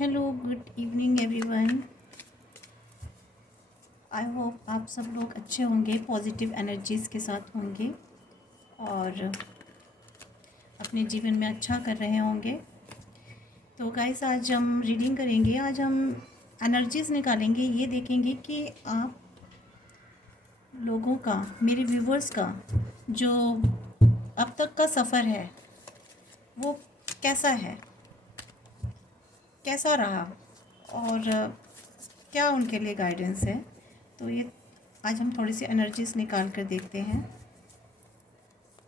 Hello, good evening everyone. I hope आप सब लोग अच्छे होंगे, पॉजिटिव एनर्जीज़ के साथ होंगे और अपने जीवन में अच्छा कर रहे होंगे। तो गाइस, आज हम रीडिंग करेंगे। आज हम एनर्जीज़ निकालेंगे, ये देखेंगे कि आप लोगों का, मेरे व्यूवर्स का जो अब तक का सफ़र है वो कैसा है, कैसा रहा और क्या उनके लिए गाइडेंस है। तो ये आज हम थोड़ी सी एनर्जीज निकाल कर देखते हैं।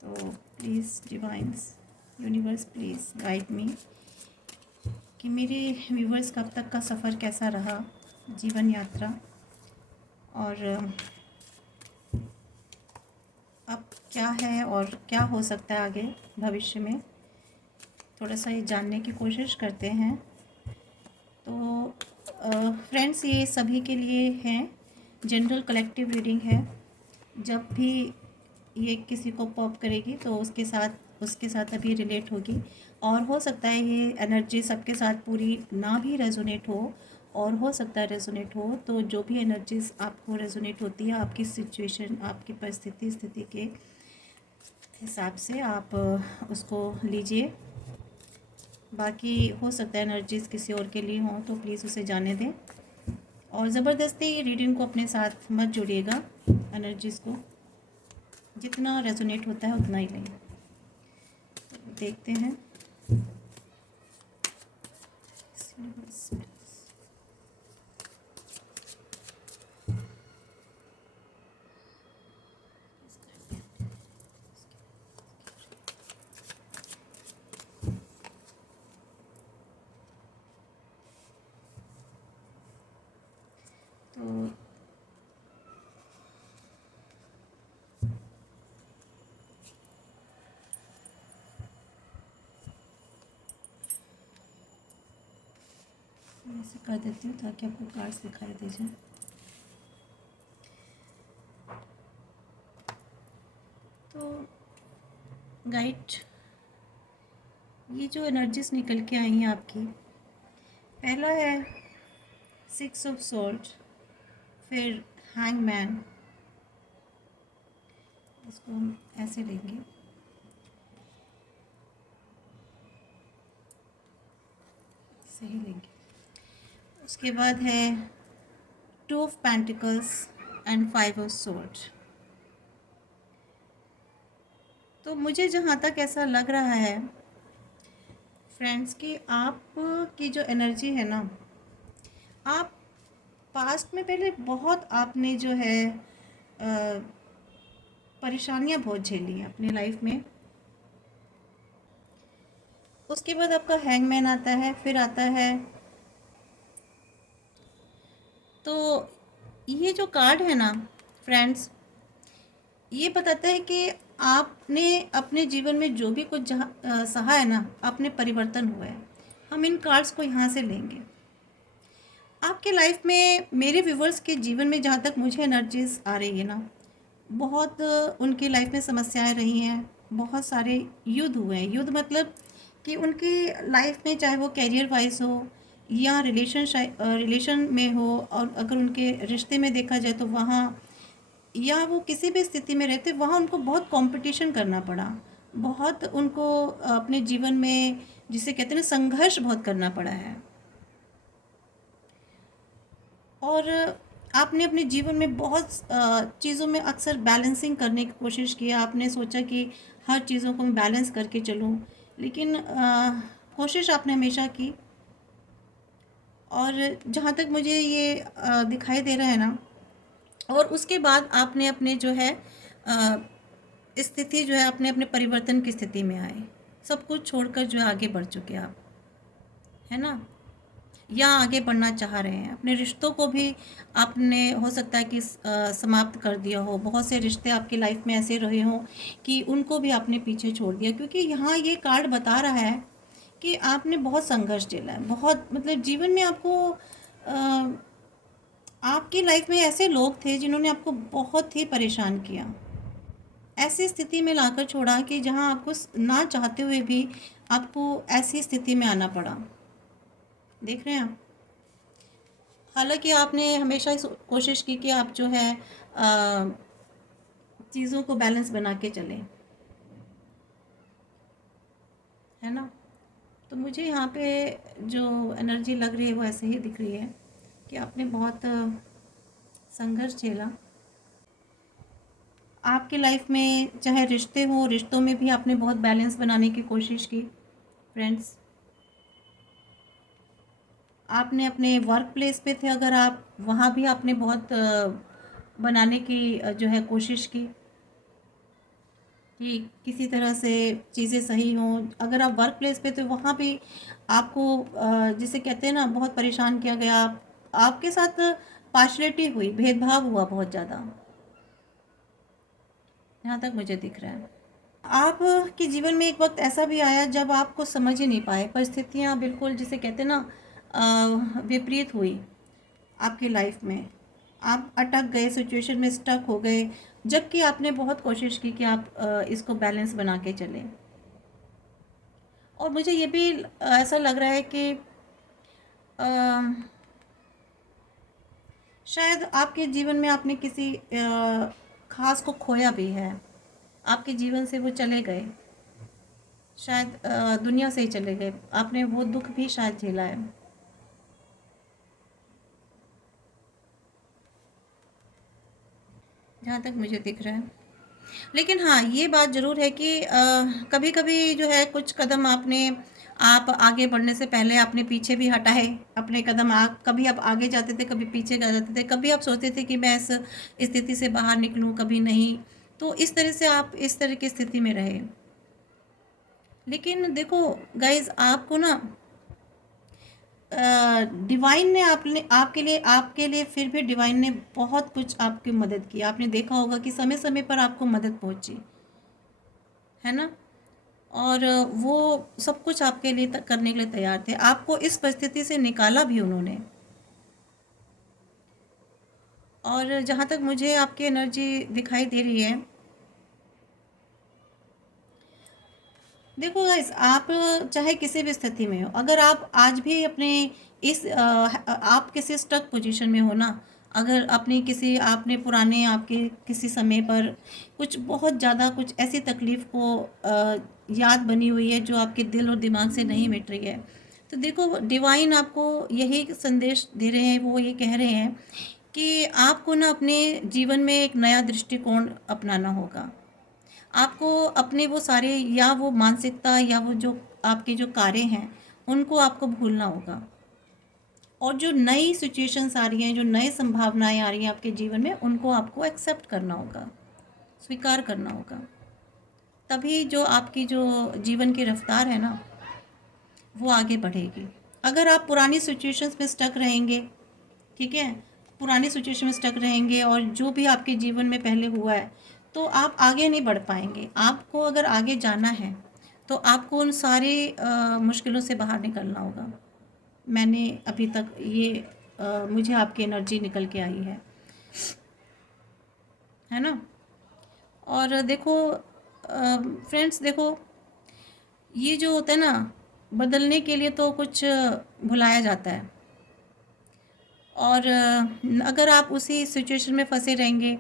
तो please divines, universe, please guide me कि मेरे व्यूवर्स का अब तक का सफ़र कैसा रहा, जीवन यात्रा, और अब क्या है और क्या हो सकता है आगे भविष्य में। थोड़ा सा ये जानने की कोशिश करते हैं। तो फ्रेंड्स, ये सभी के लिए है, जनरल कलेक्टिव रीडिंग है। जब भी ये किसी को पॉप करेगी तो उसके साथ अभी रिलेट होगी, और हो सकता है ये एनर्जी सबके साथ पूरी ना भी रेजोनेट हो, और हो सकता है रेजोनेट हो। तो जो भी एनर्जीज आपको रेजोनेट होती है, आपकी सिचुएशन, आपकी परिस्थिति स्थिति के हिसाब से आप उसको लीजिए। बाकी हो सकता है एनर्जीज किसी और के लिए हों, तो प्लीज़ उसे जाने दें और ज़बरदस्ती रीडिंग को अपने साथ मत जोड़िएगा। एनर्जीज़ को जितना रेजोनेट होता है उतना ही लें। देखते हैं। तो मैं ऐसे कर देती हूँ ताकि आपको कार्ड्स दिखाई दे जाए। तो गाइड, ये जो एनर्जीज निकल के आई हैं आपकी, पहला है 6 ऑफ सोर्ड, फिर हैंगमैन। इसको हम ऐसे लेंगे, सही लेंगे। उसके बाद है 2 of pentacles and 5 of sword. तो मुझे जहाँ तक ऐसा लग रहा है फ्रेंड्स कि आप की जो एनर्जी है ना, आप पास्ट में पहले बहुत आपने जो है परेशानियां बहुत झेली हैं अपनी लाइफ में। उसके बाद आपका हैंगमैन आता है, फिर आता है। तो ये जो कार्ड है ना फ्रेंड्स, ये बताता है कि आपने अपने जीवन में जो भी कुछ सहा है ना, आपने परिवर्तन हुआ है। हम इन कार्ड्स को यहाँ से लेंगे। आपके लाइफ में, मेरे व्यूवर्स के जीवन में जहाँ तक मुझे एनर्जीज आ रही है ना, बहुत उनकी लाइफ में समस्याएं रही हैं, बहुत सारे युद्ध हुए हैं। युद्ध मतलब कि उनकी लाइफ में, चाहे वो कैरियर वाइज हो या रिलेशन में हो, और अगर उनके रिश्ते में देखा जाए तो वहाँ, या वो किसी भी स्थिति में रहते, वहाँ उनको बहुत कंपटीशन करना पड़ा। बहुत उनको अपने जीवन में, जिसे कहते हैं ना, संघर्ष बहुत करना पड़ा है। और आपने अपने जीवन में बहुत चीज़ों में अक्सर बैलेंसिंग करने की कोशिश की। आपने सोचा कि हर चीज़ों को मैं बैलेंस करके चलूं, लेकिन कोशिश आपने हमेशा की। और जहाँ तक मुझे ये दिखाई दे रहा है ना, और उसके बाद आपने अपने जो है स्थिति जो है, अपने अपने परिवर्तन की स्थिति में आए। सब कुछ छोड़कर जो है आगे बढ़ चुके आप, है ना, या आगे बढ़ना चाह रहे हैं। अपने रिश्तों को भी आपने, हो सकता है कि समाप्त कर दिया हो। बहुत से रिश्ते आपकी लाइफ में ऐसे रहे हों कि उनको भी आपने पीछे छोड़ दिया, क्योंकि यहाँ ये कार्ड बता रहा है कि आपने बहुत संघर्ष झेला है। बहुत, मतलब जीवन में आपको आपकी लाइफ में ऐसे लोग थे जिन्होंने आपको बहुत ही परेशान किया, ऐसी स्थिति में लाकर छोड़ा कि जहाँ आपको ना चाहते हुए भी आपको ऐसी स्थिति में आना पड़ा। देख रहे हैं आप। हालांकि आपने हमेशा इस कोशिश की कि आप जो है चीज़ों को बैलेंस बना के चलें, है ना। तो मुझे यहाँ पे जो एनर्जी लग रही है वो ऐसे ही दिख रही है कि आपने बहुत संघर्ष झेला। आपकी लाइफ में चाहे रिश्ते हो, रिश्तों में भी आपने बहुत बैलेंस बनाने की कोशिश की फ्रेंड्स। आपने अपने वर्क प्लेस पे थे अगर आप, वहाँ भी आपने बहुत बनाने की जो है कोशिश की कि किसी तरह से चीज़ें सही हों। अगर आप वर्क प्लेस पे तो वहाँ भी आपको जिसे कहते हैं ना बहुत परेशान किया गया। आपके साथ पार्शलिटी हुई, भेदभाव हुआ बहुत ज़्यादा, यहाँ तक मुझे दिख रहा है। आप के जीवन में एक वक्त ऐसा भी आया जब आपको समझ ही नहीं पाए, परिस्थितियाँ बिल्कुल जिसे कहते हैं ना विपरीत हुई आपकी लाइफ में। आप अटक गए, सिचुएशन में स्टक हो गए, जबकि आपने बहुत कोशिश की कि आप इसको बैलेंस बना के चलें। और मुझे ये भी ऐसा लग रहा है कि अ, शायद आपके जीवन में आपने किसी खास को खोया भी है, आपके जीवन से वो चले गए, शायद दुनिया से ही चले गए, आपने वो दुख भी शायद झेला है। जहाँ तक मुझे दिख रहा है। लेकिन हाँ, ये बात ज़रूर है कि कभी कभी जो है कुछ कदम आपने, आप आगे बढ़ने से पहले आपने पीछे भी हटाए अपने कदम। कभी आप आगे जाते थे, कभी पीछे जाते थे, कभी आप सोचते थे कि मैं इस स्थिति से बाहर निकलूं, कभी नहीं। तो इस तरह से आप इस तरह की स्थिति में रहे। लेकिन देखो गाइज, आपको ना डिवाइन ने आपके लिए फिर भी डिवाइन ने बहुत कुछ आपकी मदद की। आपने देखा होगा कि समय समय पर आपको मदद पहुंची, है ना। और वो सब कुछ आपके लिए करने के लिए तैयार थे। आपको इस परिस्थिति से निकाला भी उन्होंने। और जहाँ तक मुझे आपकी एनर्जी दिखाई दे रही है, देखो गाइस, आप चाहे किसी भी स्थिति में हो, अगर आप आज भी अपने इस आप किसी स्टक पोजीशन में हो ना, अगर अपनी किसी आपने पुराने आपके किसी समय पर कुछ बहुत ज़्यादा कुछ ऐसी तकलीफ़ को याद बनी हुई है जो आपके दिल और दिमाग से नहीं मिट रही है, तो देखो डिवाइन आपको यही संदेश दे रहे हैं। वो ये कह रहे हैं कि आपको ना अपने जीवन में एक नया दृष्टिकोण अपनाना होगा। आपको अपने वो सारे या वो मानसिकता या वो जो आपके जो कार्य हैं उनको आपको भूलना होगा। और जो नई सिचुएशंस आ रही हैं, जो नई संभावनाएं आ रही हैं आपके जीवन में, उनको आपको एक्सेप्ट करना होगा, स्वीकार करना होगा। तभी जो आपकी जो जीवन की रफ्तार है ना, वो आगे बढ़ेगी। अगर आप पुरानी सिचुएशंस में स्टक रहेंगे, ठीक है, पुरानी सिचुएशन में स्टक रहेंगे और जो भी आपके जीवन में पहले हुआ है, तो आप आगे नहीं बढ़ पाएंगे। आपको अगर आगे जाना है तो आपको उन सारी मुश्किलों से बाहर निकलना होगा। मैंने अभी तक ये मुझे आपकी एनर्जी निकल के आई है ना। और देखो फ्रेंड्स, देखो ये जो होता है ना, बदलने के लिए तो कुछ भुलाया जाता है। और अगर आप उसी सिचुएशन में फंसे रहेंगे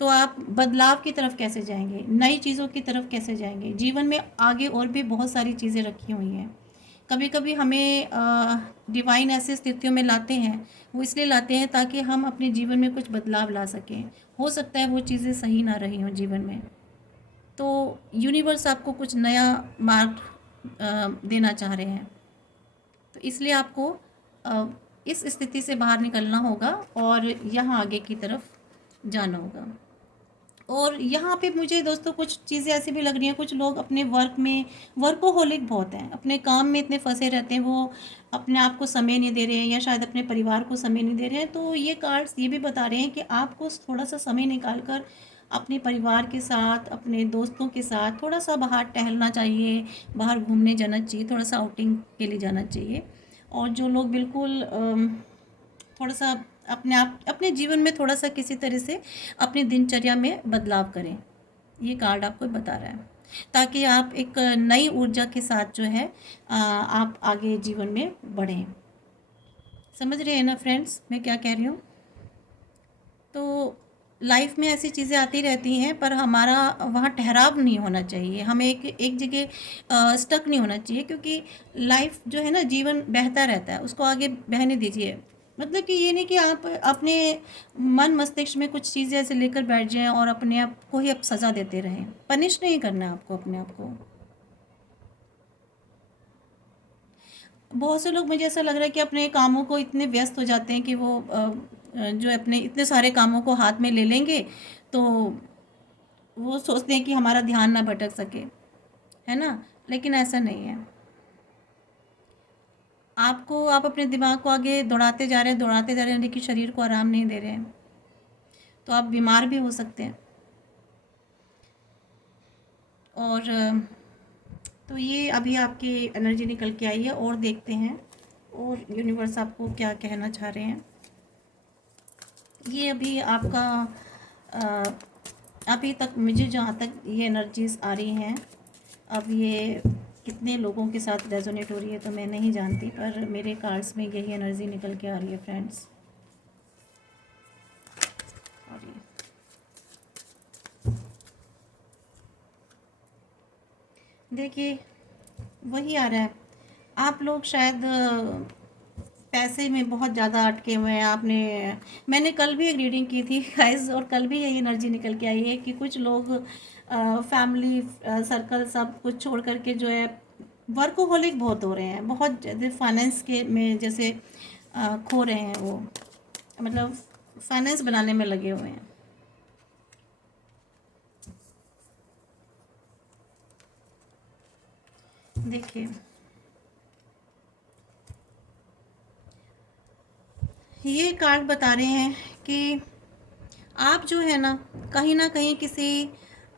तो आप बदलाव की तरफ कैसे जाएंगे, नई चीज़ों की तरफ कैसे जाएंगे। जीवन में आगे और भी बहुत सारी चीज़ें रखी हुई हैं। कभी कभी हमें डिवाइन ऐसी स्थितियों में लाते हैं, वो इसलिए लाते हैं ताकि हम अपने जीवन में कुछ बदलाव ला सकें। हो सकता है वो चीज़ें सही ना रही हों जीवन में, तो यूनिवर्स आपको कुछ नया मार्ग देना चाह रहे हैं। तो इसलिए आपको अ, इस स्थिति से बाहर निकलना होगा और यहाँ आगे की तरफ जाना होगा। और यहाँ पे मुझे दोस्तों कुछ चीज़ें ऐसी भी लग रही हैं, कुछ लोग अपने वर्क में वर्कोहोलिक बहुत हैं, अपने काम में इतने फंसे रहते हैं, वो अपने आप को समय नहीं दे रहे हैं या शायद अपने परिवार को समय नहीं दे रहे हैं। तो ये कार्ड्स ये भी बता रहे हैं कि आपको थोड़ा सा समय निकाल कर अपने परिवार के साथ, अपने दोस्तों के साथ थोड़ा सा बाहर टहलना चाहिए, बाहर घूमने जाना चाहिए, थोड़ा सा आउटिंग के लिए जाना चाहिए। और जो लोग बिल्कुल थोड़ा सा अपने जीवन में थोड़ा सा किसी तरह से अपनी दिनचर्या में बदलाव करें, ये कार्ड आपको बता रहा है, ताकि आप एक नई ऊर्जा के साथ जो है आप आगे जीवन में बढ़ें। समझ रहे हैं ना फ्रेंड्स मैं क्या कह रही हूँ? तो लाइफ में ऐसी चीज़ें आती रहती हैं, पर हमारा वहाँ ठहराव नहीं होना चाहिए। हमें एक एक जगह स्टक नहीं होना चाहिए, क्योंकि लाइफ जो है ना, जीवन बहता रहता है, उसको आगे बहने दीजिए। मतलब कि ये नहीं कि आप अपने मन मस्तिष्क में कुछ चीज़ें ऐसे लेकर बैठ जाएं और अपने आप को ही आप सज़ा देते रहें। पनिश नहीं करना आपको अपने आप को। बहुत से लोग, मुझे ऐसा लग रहा है कि अपने कामों को इतने व्यस्त हो जाते हैं कि वो जो अपने इतने सारे कामों को हाथ में ले लेंगे, तो वो सोचते हैं कि हमारा ध्यान ना भटक सके, है ना? लेकिन ऐसा नहीं है। आप अपने दिमाग को आगे दौड़ाते जा रहे हैं, दौड़ाते जा रहे हैं, लेकिन शरीर को आराम नहीं दे रहे हैं, तो आप बीमार भी हो सकते हैं। और तो ये अभी आपकी एनर्जी निकल के आई है, और देखते हैं और यूनिवर्स आपको क्या कहना चाह रहे हैं। ये अभी आपका अभी तक मुझे जहाँ तक ये एनर्जीज आ रही हैं, अब ये कितने लोगों के साथ रेजोनेट हो रही है तो मैं नहीं जानती, पर मेरे कार्ड्स में यही एनर्जी निकल के आ रही है फ्रेंड्स। और ये देखिए, वही आ रहा है। आप लोग शायद पैसे में बहुत ज़्यादा अटके हुए हैं। मैंने कल भी एक रीडिंग की थी गाइस, और कल भी यही एनर्जी निकल के आई है कि कुछ लोग फैमिली सर्कल सब कुछ छोड़ करके जो है वर्कोहॉलिक बहुत हो रहे हैं, बहुत ज़्यादा फाइनेंस के में जैसे खो रहे हैं वो, मतलब फाइनेंस बनाने में लगे हुए हैं। देखिए, ये कार्ड बता रहे हैं कि आप जो है ना कहीं किसी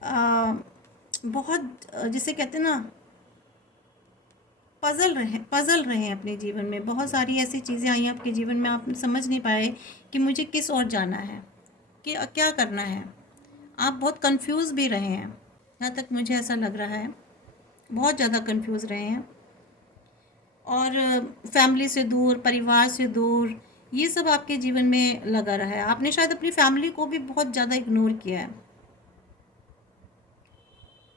बहुत जिसे कहते हैं ना, पज़ल रहे हैं अपने जीवन में। बहुत सारी ऐसी चीज़ें आई हैं आपके जीवन में, आप समझ नहीं पाए कि मुझे किस ओर जाना है, कि क्या करना है। आप बहुत कंफ्यूज भी रहे हैं, यहाँ तक मुझे ऐसा लग रहा है, बहुत ज़्यादा कंफ्यूज रहे हैं। और फैमिली से दूर, परिवार से दूर, ये सब आपके जीवन में लगा रहा है। आपने शायद अपनी फैमिली को भी बहुत ज़्यादा इग्नोर किया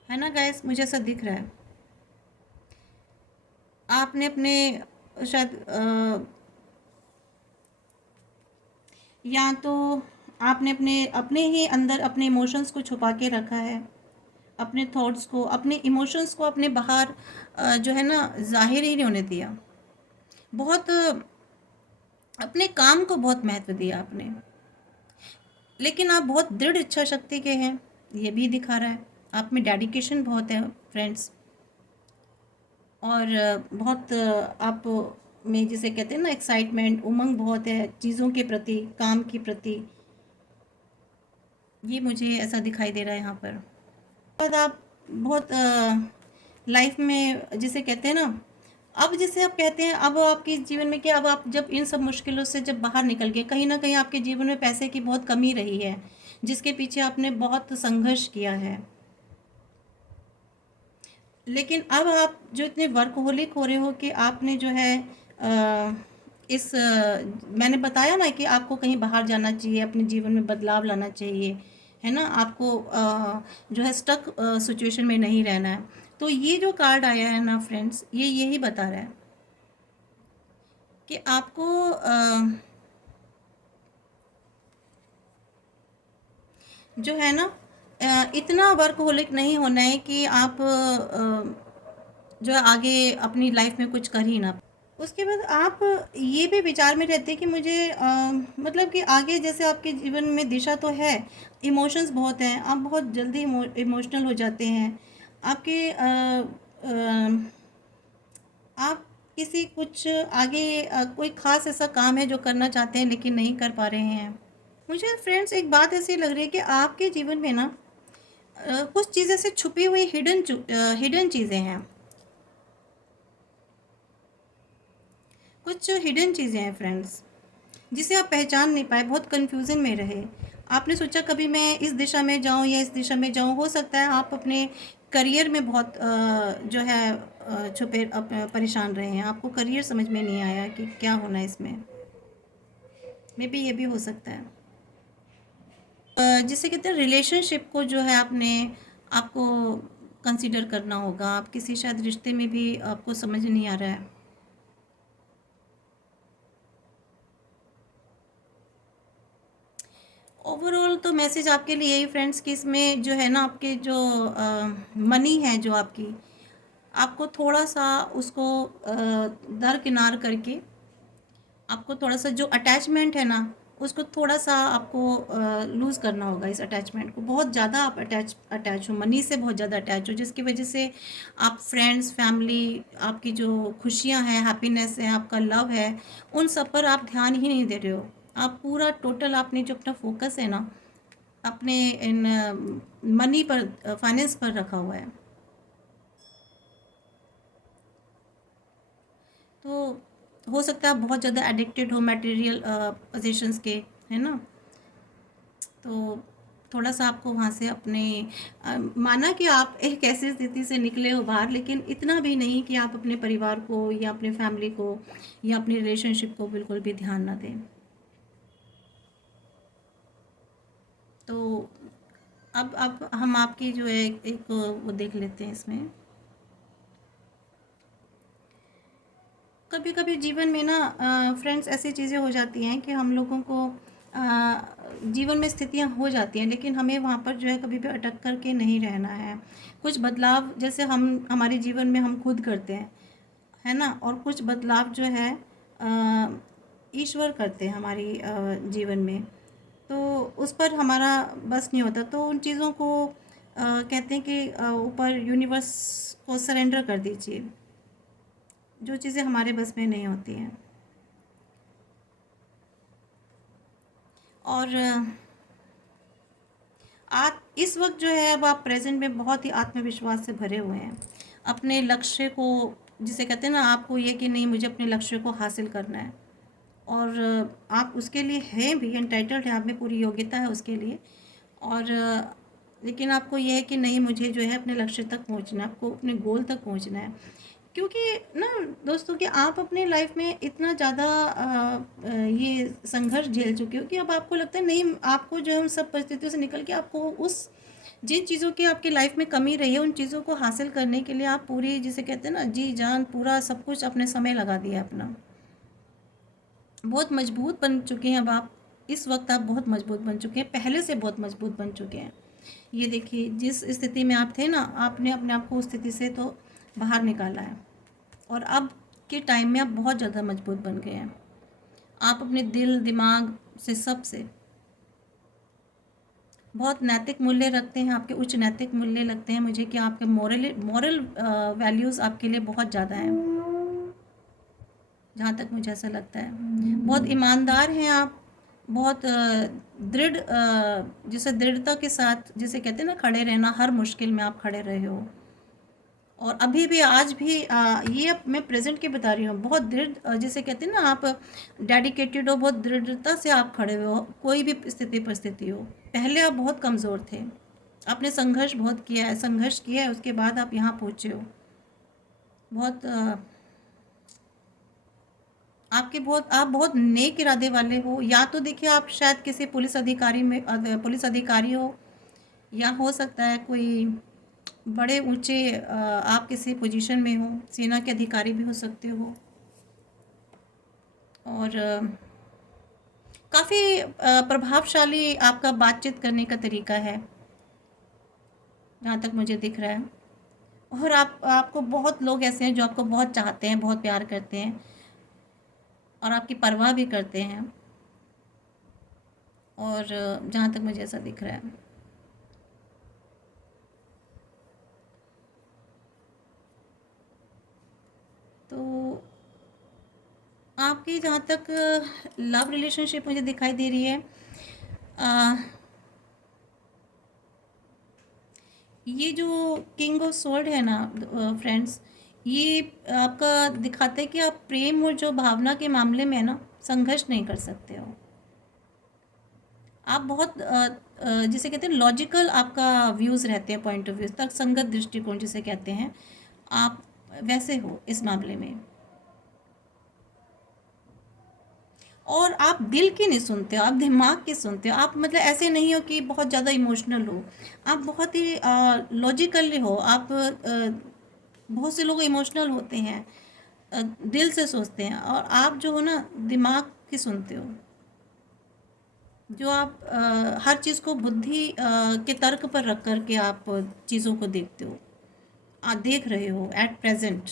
है ना गाइस? मुझे ऐसा दिख रहा है। आपने अपने शायद या तो आपने अपने अपने ही अंदर अपने इमोशंस को छुपा के रखा है, अपने थॉट्स को, अपने इमोशंस को अपने बाहर जो है ना, जाहिर ही नहीं होने दिया। बहुत अपने काम को बहुत महत्व दिया आपने, लेकिन आप बहुत दृढ़ इच्छा शक्ति के हैं, ये भी दिखा रहा है। आप में डेडिकेशन बहुत है फ्रेंड्स, और बहुत आप में जिसे कहते हैं ना एक्साइटमेंट, उमंग बहुत है चीज़ों के प्रति, काम के प्रति। ये मुझे ऐसा दिखाई दे रहा है यहाँ पर। बाद आप बहुत लाइफ में जिसे कहते हैं ना, अब जिसे आप कहते हैं, अब आपके जीवन में क्या, अब आप जब इन सब मुश्किलों से जब बाहर निकल गए, कहीं ना कहीं आपके जीवन में पैसे की बहुत कमी रही है, जिसके पीछे आपने बहुत संघर्ष किया है। लेकिन अब आप जो इतने वर्कहोलिक हो रहे हो कि आपने जो है मैंने बताया ना कि आपको कहीं बाहर जाना चाहिए, अपने जीवन में बदलाव लाना चाहिए, है ना? आपको जो है स्टक सिचुएशन में नहीं रहना है। तो ये जो कार्ड आया है ना फ्रेंड्स, ये यही बता रहा है कि आपको जो है ना इतना वर्कहोलिक नहीं होना है कि आप जो है आगे अपनी लाइफ में कुछ कर ही ना। उसके बाद आप ये भी विचार में रहते हैं कि मुझे मतलब कि आगे जैसे आपके जीवन में दिशा तो है, इमोशंस बहुत हैं, आप बहुत जल्दी इमोशनल हो जाते हैं। आपके आप किसी कुछ आगे कोई ख़ास ऐसा काम है जो करना चाहते हैं लेकिन नहीं कर पा रहे हैं। मुझे फ्रेंड्स एक बात ऐसी लग रही है कि आपके जीवन में ना कुछ चीज़ें से छुपी हुई हिडन चीज़ें हैं, कुछ हिडन चीज़ें हैं फ्रेंड्स, जिसे आप पहचान नहीं पाए, बहुत कन्फ्यूज़न में रहे। आपने सोचा कभी मैं इस दिशा में जाऊँ या इस दिशा में जाऊँ। हो सकता है आप अपने करियर में बहुत जो है छुपे परेशान रहे हैं, आपको करियर समझ में नहीं आया कि क्या होना है इसमें। मे बी ये भी हो सकता है। जिसे कहते हैं रिलेशनशिप को जो है आपको कंसीडर करना होगा। आप किसी शायद रिश्ते में भी आपको समझ नहीं आ रहा है। ओवरऑल तो मैसेज आपके लिए यही फ्रेंड्स कि इसमें जो है ना, आपके जो मनी है जो आपकी, आपको थोड़ा सा उसको दरकिनार करके, आपको थोड़ा सा जो अटैचमेंट है ना, उसको थोड़ा सा आपको लूज़ करना होगा। इस अटैचमेंट को, बहुत ज़्यादा आप अटैच हो, मनी से बहुत ज़्यादा अटैच हो, जिसकी वजह से आप फ्रेंड्स, फैमिली, आपकी जो खुशियां हैं, हैप्पीनेस है, आपका लव है, उन सब पर आप ध्यान ही नहीं दे रहे हो। आप पूरा टोटल आपने जो अपना फोकस है ना, अपने इन मनी पर, फाइनेंस पर रखा हुआ है। तो हो सकता है आप बहुत ज़्यादा एडिक्टेड हो मटेरियल पोजीशंस के, है ना। तो थोड़ा सा आपको वहाँ से अपने माना कि आप एक ऐसी स्थिति से निकले हो बाहर, लेकिन इतना भी नहीं कि आप अपने परिवार को या अपने फैमिली को या अपनी रिलेशनशिप को बिल्कुल भी ध्यान ना दें। तो अब हम आपकी जो है एक वो देख लेते हैं इसमें। कभी कभी जीवन में ना फ्रेंड्स ऐसी चीज़ें हो जाती हैं कि हम लोगों को जीवन में स्थितियां हो जाती हैं, लेकिन हमें वहाँ पर जो है कभी भी अटक कर के नहीं रहना है। कुछ बदलाव जैसे हम हमारे जीवन में हम खुद करते हैं, है ना, और कुछ बदलाव जो है ईश्वर करते हैं हमारी जीवन में। तो उस पर हमारा बस नहीं होता, तो उन चीज़ों को कहते हैं कि ऊपर यूनिवर्स को सरेंडर कर दीजिए, जो चीज़ें हमारे बस में नहीं होती हैं। और आप इस वक्त जो है, अब आप प्रेजेंट में बहुत ही आत्मविश्वास से भरे हुए हैं। अपने लक्ष्य को, जिसे कहते हैं ना, आपको ये कि नहीं मुझे अपने लक्ष्य को हासिल करना है, और आप उसके लिए हैं भी, एंटाइटल्ड है, आप में पूरी योग्यता है उसके लिए। और लेकिन आपको यह है कि नहीं, मुझे जो है अपने लक्ष्य तक पहुंचना है, आपको अपने गोल तक पहुंचना है। क्योंकि ना दोस्तों, कि आप अपने लाइफ में इतना ज़्यादा ये संघर्ष झेल चुके हो कि अब आपको लगता है नहीं, आपको जो है उन सब परिस्थितियों से निकल के आपको उस जिन चीज़ों की आपकी लाइफ में कमी रही है, उन चीज़ों को हासिल करने के लिए आप पूरी, जिसे कहते हैं ना, जी जान, पूरा सब कुछ अपने समय लगा दिया अपना। बहुत मजबूत बन चुके हैं अब आप। इस वक्त आप बहुत मजबूत बन चुके हैं, पहले से बहुत मजबूत बन चुके हैं। ये देखिए, जिस स्थिति में आप थे ना, आपने अपने आप को उस स्थिति से तो बाहर निकाला है, और अब के टाइम में आप बहुत ज़्यादा मजबूत बन गए हैं। आप अपने दिल दिमाग से, सब से बहुत नैतिक मूल्य रखते हैं, आपके उच्च नैतिक मूल्य लगते हैं मुझे, कि आपके मॉरल मॉरल वैल्यूज़ आपके लिए बहुत ज़्यादा हैं, जहाँ तक मुझे ऐसा लगता है। बहुत ईमानदार हैं आप, बहुत दृढ़, जिसे दृढ़ता के साथ, जिसे कहते हैं ना, खड़े रहना, हर मुश्किल में आप खड़े रहे हो। और अभी भी, आज भी, ये अब मैं प्रेजेंट की बता रही हूँ, बहुत दृढ़, जिसे कहते हैं ना, आप डेडिकेटेड हो, बहुत दृढ़ता से आप खड़े हुए हो, कोई भी स्थिति परिस्थिति हो। पहले आप बहुत कमज़ोर थे, आपने संघर्ष बहुत किया है, संघर्ष किया है, उसके बाद आप यहाँ पहुँचे हो। बहुत आप बहुत नेक इरादे वाले हो। या तो देखिए, आप शायद किसी पुलिस अधिकारी हो, या हो सकता है कोई बड़े ऊंचे आप किसी पोजीशन में हो, सेना के अधिकारी भी हो सकते हो। और काफ़ी प्रभावशाली आपका बातचीत करने का तरीका है, जहाँ तक मुझे दिख रहा है। और आपको बहुत लोग ऐसे हैं जो आपको बहुत चाहते हैं, बहुत प्यार करते हैं, और आपकी परवाह भी करते हैं। और जहाँ तक मुझे ऐसा दिख रहा है, तो आपकी जहाँ तक लव रिलेशनशिप मुझे दिखाई दे रही है, आ, ये जो किंग ऑफ सोर्ड है ना फ्रेंड्स, ये आपका दिखाता है कि आप प्रेम और जो भावना के मामले में ना संघर्ष नहीं कर सकते हो। आप बहुत जिसे कहते हैं लॉजिकल, आपका व्यूज़ रहते हैं, पॉइंट ऑफ व्यू, तर्क संगत दृष्टिकोण जिसे कहते हैं, आप वैसे हो इस मामले में। और आप दिल की नहीं सुनते हो, आप दिमाग की सुनते हो। आप मतलब ऐसे नहीं हो कि बहुत ज़्यादा इमोशनल हो, आप बहुत ही लॉजिकली हो। आप बहुत से लोग इमोशनल होते हैं, दिल से सोचते हैं, और आप जो हो ना दिमाग की सुनते हो। जो आप हर चीज़ को बुद्धि के तर्क पर रख कर के आप चीज़ों को देखते हो, आप देख रहे हो एट प्रेजेंट।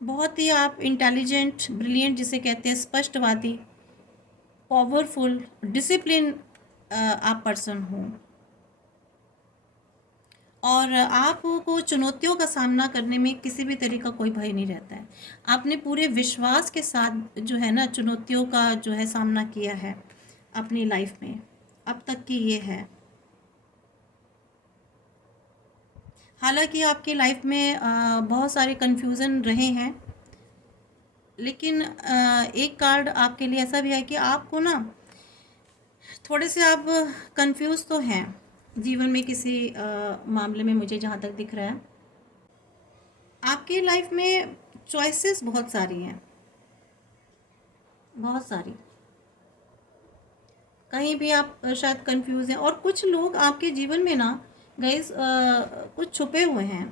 बहुत ही आप इंटेलिजेंट, ब्रिलियंट जिसे कहते हैं, स्पष्टवादी, पावरफुल, डिसिप्लिन आप पर्सन हो। और आपको चुनौतियों का सामना करने में किसी भी तरह का कोई भय नहीं रहता है। आपने पूरे विश्वास के साथ जो है ना चुनौतियों का जो है सामना किया है अपनी लाइफ में, अब तक की ये है। हालांकि आपकी लाइफ में बहुत सारे कन्फ्यूज़न रहे हैं, लेकिन एक कार्ड आपके लिए ऐसा भी है कि आपको ना थोड़े से आप कंफ्यूज तो हैं जीवन में किसी मामले में, मुझे जहाँ तक दिख रहा है। आपकी लाइफ में चॉइसेस बहुत सारी हैं, बहुत सारी। कहीं भी आप शायद कंफ्यूज हैं, और कुछ लोग आपके जीवन में ना गाइस कुछ छुपे हुए हैं।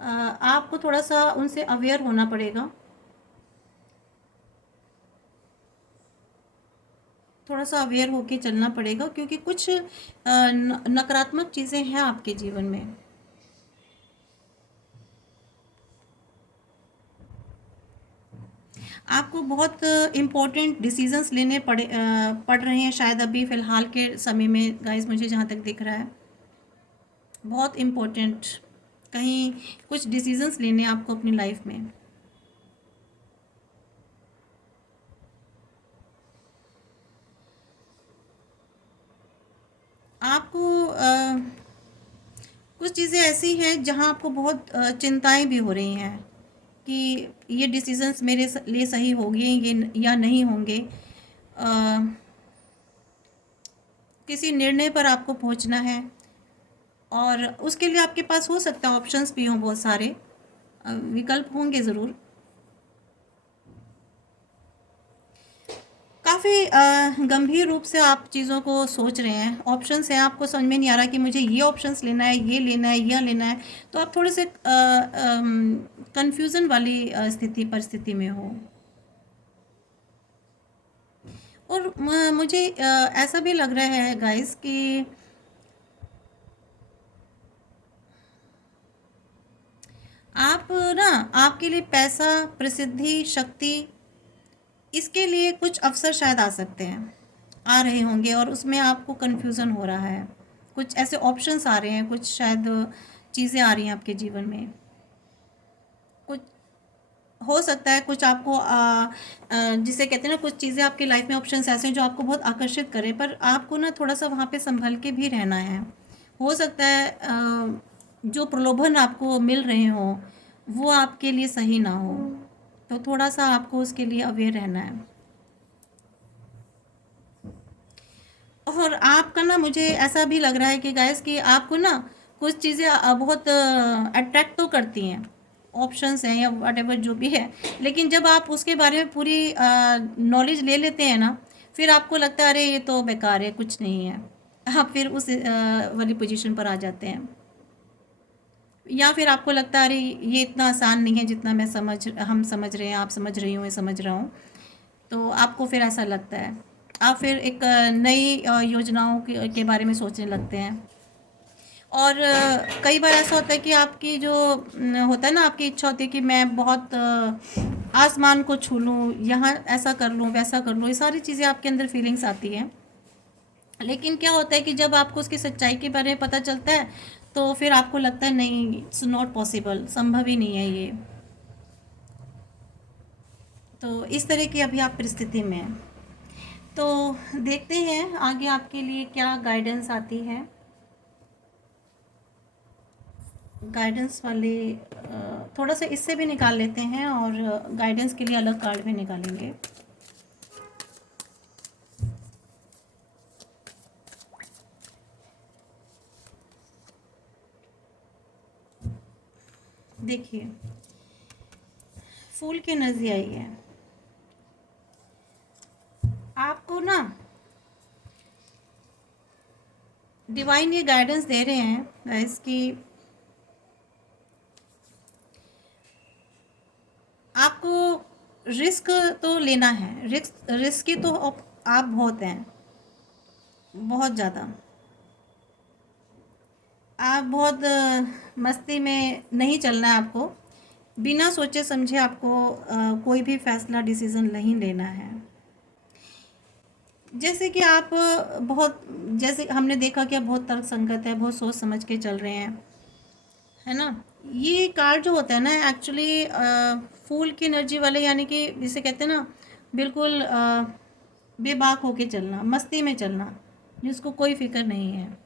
आपको थोड़ा सा उनसे अवेयर होना पड़ेगा, थोड़ा सा अवेयर होके चलना पड़ेगा, क्योंकि कुछ नकारात्मक चीज़ें हैं आपके जीवन में। आपको बहुत इम्पोर्टेंट डिसीजंस लेने पड़ रहे हैं शायद अभी फ़िलहाल के समय में गाइस, मुझे जहाँ तक दिख रहा है बहुत इम्पोर्टेंट कहीं कुछ डिसीजंस लेने आपको अपनी लाइफ में। आपको कुछ चीज़ें ऐसी हैं जहाँ आपको बहुत चिंताएं भी हो रही हैं कि ये डिसीजंस मेरे लिए सही होंगे ये या नहीं होंगे। अ, किसी निर्णय पर आपको पहुंचना है, और उसके लिए आपके पास हो सकता है ऑप्शंस भी हों, बहुत सारे विकल्प होंगे ज़रूर। काफ़ी गंभीर रूप से आप चीज़ों को सोच रहे हैं, ऑप्शंस हैं, आपको समझ में नहीं आ रहा कि मुझे ये ऑप्शंस लेना है, ये लेना है, यह लेना है। तो आप थोड़े से कंफ्यूजन वाली स्थिति परिस्थिति में हो। और मुझे ऐसा भी लग रहा है गाइस कि आप ना आपके लिए पैसा, प्रसिद्धि, शक्ति, इसके लिए कुछ अवसर शायद आ सकते हैं, आ रहे होंगे, और उसमें आपको कन्फ्यूज़न हो रहा है। कुछ ऐसे ऑप्शंस आ रहे हैं, कुछ शायद चीज़ें आ रही हैं आपके जीवन में। कुछ हो सकता है कुछ आपको जिसे कहते हैं ना, कुछ चीज़ें आपकी लाइफ में ऑप्शंस ऐसे हैं जो आपको बहुत आकर्षित करें, पर आपको ना थोड़ा सा वहाँ पे संभल के भी रहना है। हो सकता है जो प्रलोभन आपको मिल रहे हों वो आपके लिए सही ना हो, तो थोड़ा सा आपको उसके लिए अवेयर रहना है। और आपका ना मुझे ऐसा भी लग रहा है कि गाइस कि आपको ना कुछ चीज़ें बहुत अट्रैक्ट तो करती हैं, ऑप्शंस हैं या वट जो भी है, लेकिन जब आप उसके बारे में पूरी नॉलेज ले लेते हैं ना, फिर आपको लगता है अरे ये तो बेकार है, कुछ नहीं है। आप फिर उस वाली पोजीशन पर आ जाते हैं, या फिर आपको लगता है अरे ये इतना आसान नहीं है जितना हम समझ रहे हैं, आप समझ रही हो, मैं समझ रहा हूँ। तो आपको फिर ऐसा लगता है, आप फिर एक नई योजनाओं के बारे में सोचने लगते हैं। और कई बार ऐसा होता है कि आपकी जो होता है ना, आपकी इच्छा होती है कि मैं बहुत आसमान को छू लूँ, यहाँ ऐसा कर लूँ, वैसा कर लूँ, ये सारी चीज़ें आपके अंदर फीलिंग्स आती हैं। लेकिन क्या होता है कि जब आपको उसकी सच्चाई के बारे में पता चलता है, तो फिर आपको लगता है नहीं, इट्स नॉट पॉसिबल, संभव ही नहीं है ये। तो इस तरह की अभी आप परिस्थिति में हैं। तो देखते हैं आगे आपके लिए क्या गाइडेंस आती है। गाइडेंस वाले थोड़ा सा इससे भी निकाल लेते हैं, और गाइडेंस के लिए अलग कार्ड भी निकालेंगे। देखिए, फूल की एनर्जी आई है। आपको ना डिवाइन ये गाइडेंस दे रहे हैं गाइस कि आपको रिस्क तो लेना है। रिस्की तो आप बहुत हैं, बहुत ज़्यादा। आप बहुत मस्ती में नहीं चलना है आपको। बिना सोचे समझे आपको कोई भी फैसला डिसीज़न नहीं लेना है। जैसे कि आप बहुत, जैसे हमने देखा कि आप बहुत तर्क संगत है, बहुत सोच समझ के चल रहे हैं, है ना। ये कार्ड जो होता है ना एक्चुअली फूल की एनर्जी वाले, यानी कि जिसे कहते हैं ना बिल्कुल बेबाक होके चलना, मस्ती में चलना, जिसको कोई फिक्र नहीं है।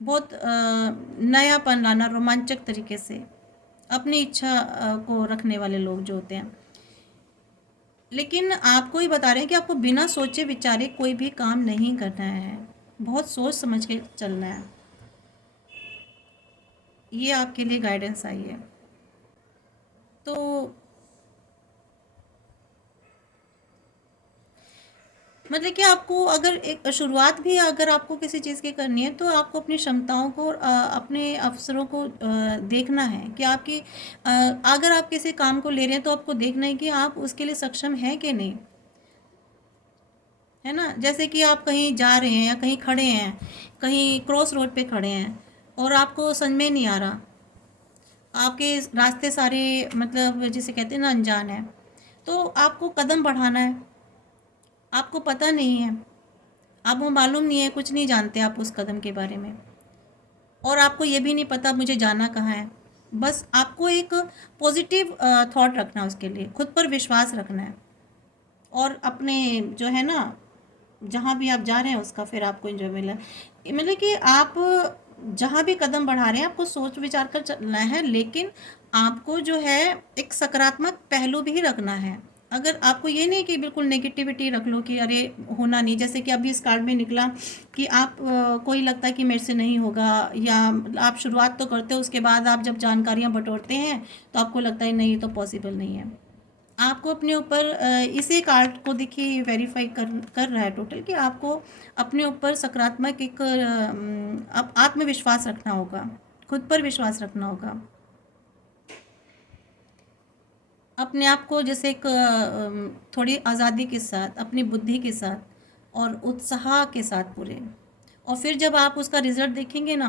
बहुत नयापन लाना, रोमांचक तरीके से अपनी इच्छा को रखने वाले लोग जो होते हैं। लेकिन आपको ही बता रहे हैं कि आपको बिना सोचे विचारे कोई भी काम नहीं करना है, बहुत सोच समझ के चलना है। ये आपके लिए गाइडेंस आई है। तो मतलब कि आपको अगर एक शुरुआत भी अगर आपको किसी चीज़ की करनी है तो आपको अपनी क्षमताओं को अपने अवसरों को देखना है कि आपकी अगर आप किसी काम को ले रहे हैं तो आपको देखना है कि आप उसके लिए सक्षम हैं कि नहीं, है ना। जैसे कि आप कहीं जा रहे हैं या कहीं खड़े हैं, कहीं क्रॉस रोड पे खड़े हैं और आपको समझ में नहीं आ रहा, आपके रास्ते सारे मतलब जिसे कहते हैं ना अनजान है, तो आपको कदम बढ़ाना है। आपको पता नहीं है, आपको मालूम नहीं है, कुछ नहीं जानते आप उस कदम के बारे में, और आपको ये भी नहीं पता मुझे जाना कहाँ है। बस आपको एक पॉजिटिव थॉट रखना है, उसके लिए खुद पर विश्वास रखना है, और अपने जो है ना जहाँ भी आप जा रहे हैं उसका फिर आपको इंजॉय मिला। मतलब कि आप जहाँ भी कदम बढ़ा रहे हैं आपको सोच विचार कर चलना है, लेकिन आपको जो है एक सकारात्मक पहलू भी रखना है। अगर आपको ये नहीं कि बिल्कुल नेगेटिविटी रख लो कि अरे होना नहीं, जैसे कि अभी इस कार्ड में निकला कि आप कोई लगता है कि मेरे से नहीं होगा, या आप शुरुआत तो करते हो, उसके बाद आप जब जानकारियाँ बटोरते हैं तो आपको लगता है नहीं, तो पॉसिबल नहीं है। आपको अपने ऊपर इसी कार्ड को देखिए वेरीफाई कर रहा है टोटल कि आपको अपने ऊपर सकारात्मक एक आत्मविश्वास रखना होगा, खुद पर विश्वास रखना होगा, अपने आप को जैसे एक थोड़ी आज़ादी के साथ, अपनी बुद्धि के साथ और उत्साह के साथ पूरे, और फिर जब आप उसका रिज़ल्ट देखेंगे ना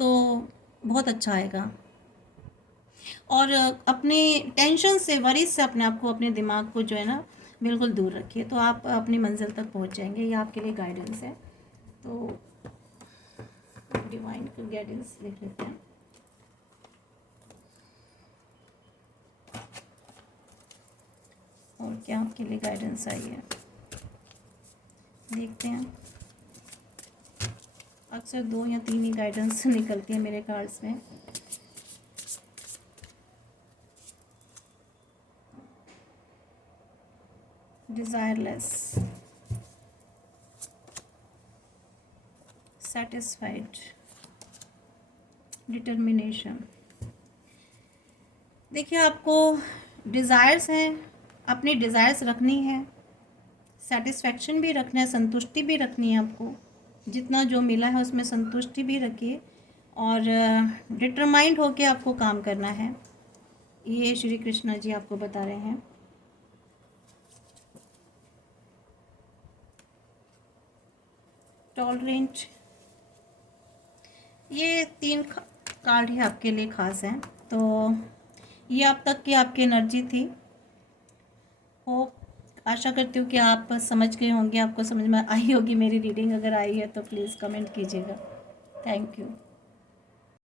तो बहुत अच्छा आएगा। और अपने टेंशन से, वरी से अपने आप को, अपने दिमाग को जो है ना बिल्कुल दूर रखिए, तो आप अपनी मंजिल तक पहुंच जाएंगे। ये आपके लिए गाइडेंस है। तो डिवाइन को गाइडेंस लिख लेते हैं। और क्या आपके लिए गाइडेंस आई है देखते हैं। अक्सर 2 या 3 ही गाइडेंस निकलती है मेरे कार्ड्स में। डिज़ायरलेस, सेटिस्फाइड, डिटर्मिनेशन। देखिए आपको डिज़ायर्स हैं, अपनी डिज़ायर्स रखनी है, सेटिस्फेक्शन भी रखना है, संतुष्टि भी रखनी है। आपको जितना जो मिला है उसमें संतुष्टि भी रखिए, और डिटरमाइंड होके आपको काम करना है। ये श्री कृष्णा जी आपको बता रहे हैं। टॉलरेंट, ये 3 कार्ड ही आपके लिए ख़ास हैं। तो ये अब तक की आपकी एनर्जी थी। होप, आशा करती हूँ कि आप समझ गए होंगे, आपको समझ में आई होगी मेरी रीडिंग। अगर आई है तो प्लीज़ कमेंट कीजिएगा। Thank you.